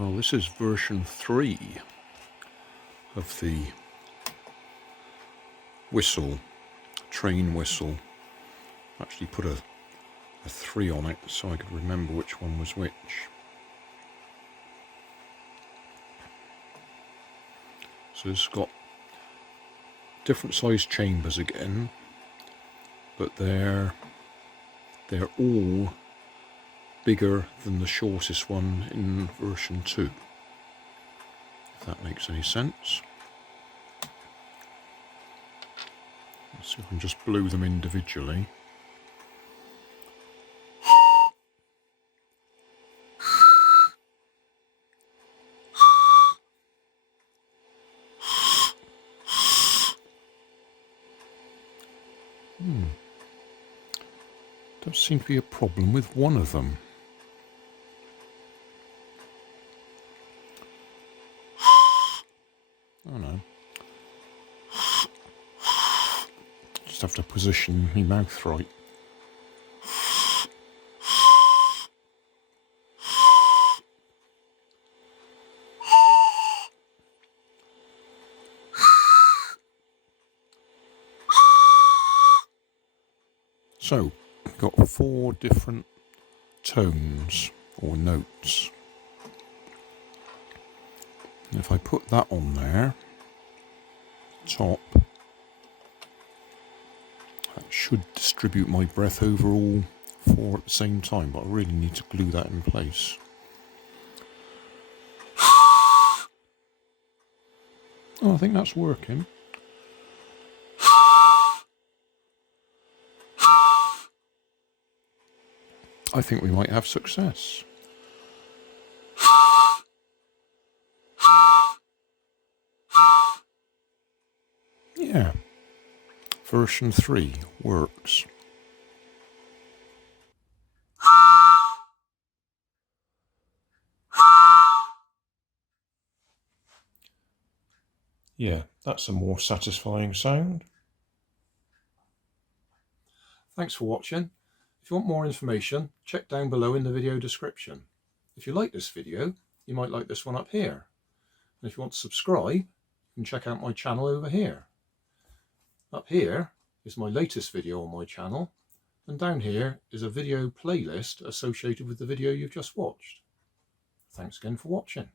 Well, this is version 3 of the whistle, train whistle. Actually put a 3 on it so I could remember which one was which. So it's got different size chambers again, but they're all bigger than the shortest one in version 2, if that makes any sense. Let's see if I can just blow them individually. Does seem to be a problem with one of them. Oh no. Just have to position my mouth right. So, we've got 4 different tones or notes. And if I put that on there, top, that should distribute my breath over all 4 at the same time, but I really need to glue that in place. Oh, I think that's working. I think we might have success. Yeah, version 3 works. Yeah, that's a more satisfying sound. Thanks for watching. If you want more information, check down below in the video description. If you like this video, you might like this one up here. And if you want to subscribe, you can check out my channel over here. Up here is my latest video on my channel, and down here is a video playlist associated with the video you've just watched. Thanks again for watching.